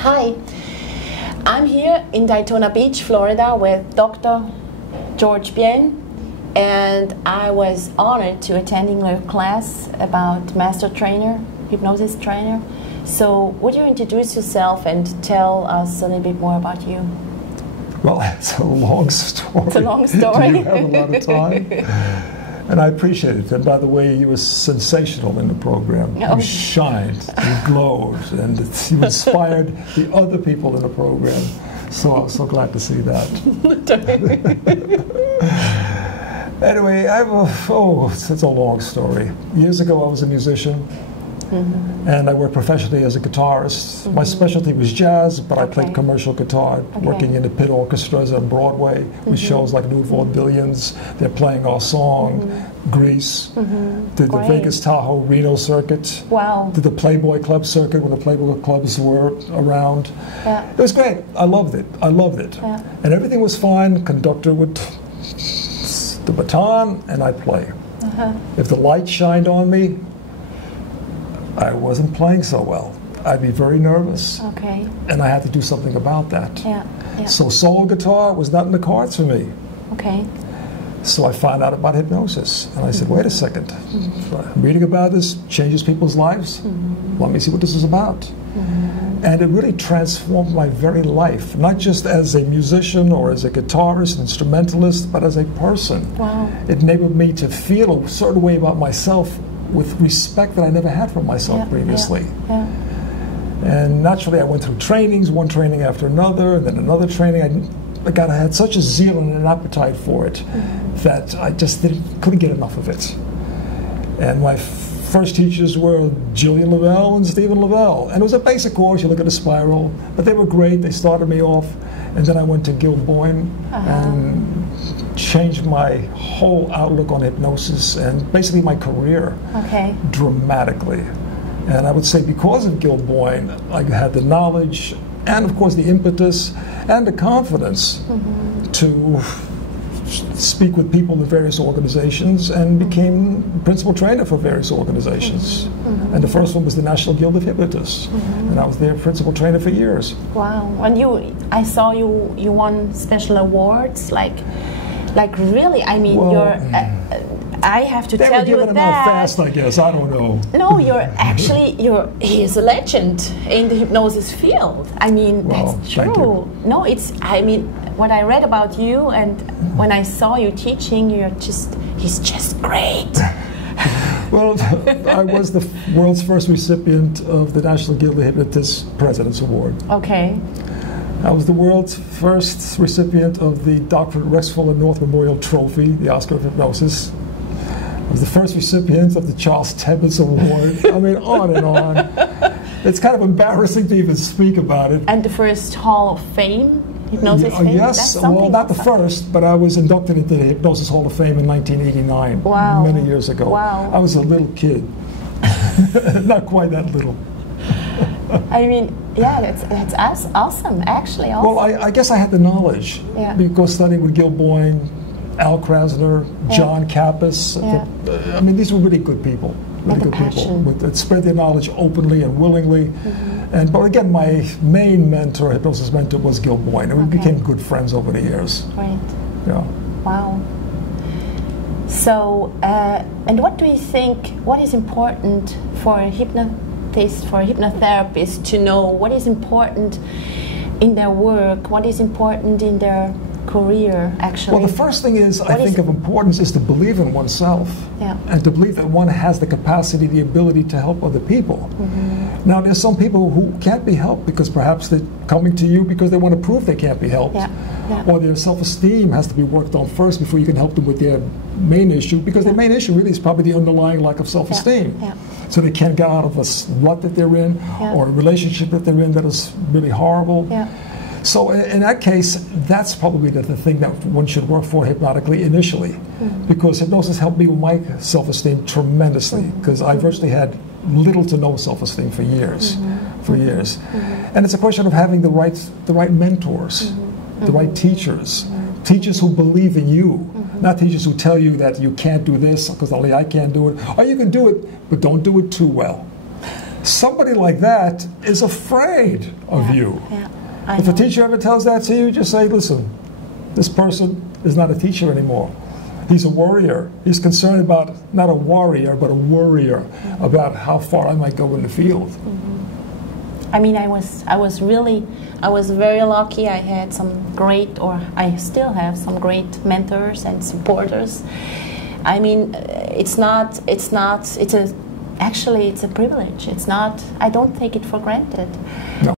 Hi, I'm here in Daytona Beach, Florida with Dr. George Bien, and I was honored to attending your class about Master Trainer, Hypnosis Trainer. So would you introduce yourself and tell us a little bit more about you? Well, it's a long story. It's a long story. Do you have a lot of time? And I appreciate it. And by the way, you were sensational in the program. Oh. You shined, you glowed, and you inspired the other people in the program. So I'm so glad to see that. Anyway, it's a long story. Years ago, I was a musician. And I worked professionally as a guitarist. My specialty was jazz, but I played commercial guitar, working in the pit orchestras on Broadway with shows like New Vaudevillians. They're playing our song, Grease. Did the Vegas, Tahoe, Reno circuit. Wow. Did the Playboy Club circuit when the Playboy clubs were around. Yeah. It was great. I loved it. I loved it. Yeah. And everything was fine. Conductor would the baton, and I'd play. If the light shined on me, I wasn't playing so well. I'd be very nervous. Okay. And I had to do something about that. Yeah. Yeah. So solo guitar was not in the cards for me. Okay. So I found out about hypnosis. And I said, wait a second. I'm reading about this, changes people's lives. Let me see what this is about. And it really transformed my very life, not just as a musician or as a guitarist, instrumentalist, but as a person. Wow. It enabled me to feel a certain way about myself with respect that I never had for myself previously. And naturally I went through trainings, one training after another, and then another training. I had such a zeal and an appetite for it that I just couldn't get enough of it. And my first teachers were Gillian Lavelle and Stephen Lavelle. And it was a basic course, you look at a spiral, but they were great, they started me off. And then I went to Gil Boyne and changed my whole outlook on hypnosis and basically my career dramatically. And I would say because of Gil Boyne, I had the knowledge and of course the impetus and the confidence to speak with people in various organizations and became principal trainer for various organizations. And the first one was the National Guild of Hypnotists. And I was their principal trainer for years. Wow. And I saw you won special awards, like really, I mean, well, I have to tell you that. They were giving them out fast, I guess. I don't know. No, he is a legend in the hypnosis field. I mean, well, that's true. No, I mean, what I read about you and when I saw you teaching, he's just great. Well, I was the world's first recipient of the National Guild of Hypnotists President's Award. Okay. I was the world's first recipient of the Dr. Rex Fuller North Memorial Trophy, the Oscar of Hypnosis. I was the first recipient of the Charles Tibbets Award. I mean, on and on. It's kind of embarrassing to even speak about it. And the first Hall of Fame, Hypnosis Fame? Yes, well, not the first, but I was inducted into the Hypnosis Hall of Fame in 1989, many years ago. Wow. I was a little kid. Not quite that little. I mean, yeah, that's awesome, actually. Awesome. Well, I guess I had the knowledge because studying with Gil Boyne, Al Krasner, John Kappas. I mean, these were really good people. Really good people that spread their knowledge openly and willingly. But again, my main mentor, hypnosis mentor, was Gil Boyne, and we became good friends over the years. Right. Yeah. Wow. So, and what do you think? What is important for a hypnotist, for a hypnotherapist to know? What is important in their work? What is important in their career, actually? Well, the first thing is, I think of importance is to believe in oneself and to believe that one has the capacity, the ability to help other people. Now, there's some people who can't be helped because perhaps they're coming to you because they want to prove they can't be helped. Or their self-esteem has to be worked on first before you can help them with their main issue, because their main issue really is probably the underlying lack of self-esteem. So they can't get out of a rut that they're in or a relationship that they're in that is really horrible. So in that case, that's probably the thing that one should work for hypnotically initially, because hypnosis helped me with my self-esteem tremendously, because I virtually had little to no self-esteem for years, And it's a question of having the right mentors, the right teachers, teachers who believe in you, not teachers who tell you that you can't do this because only I can't do it, or you can do it, but don't do it too well. somebody like that is afraid of you. If a teacher ever tells that to you, just say, listen, this person is not a teacher anymore. He's a worrier. He's concerned about, not a warrior, but a worrier about how far I might go in the field. I mean, I was very lucky. I had some great, or I still have some great mentors and supporters. I mean, actually it's a privilege. It's not, I don't take it for granted. No.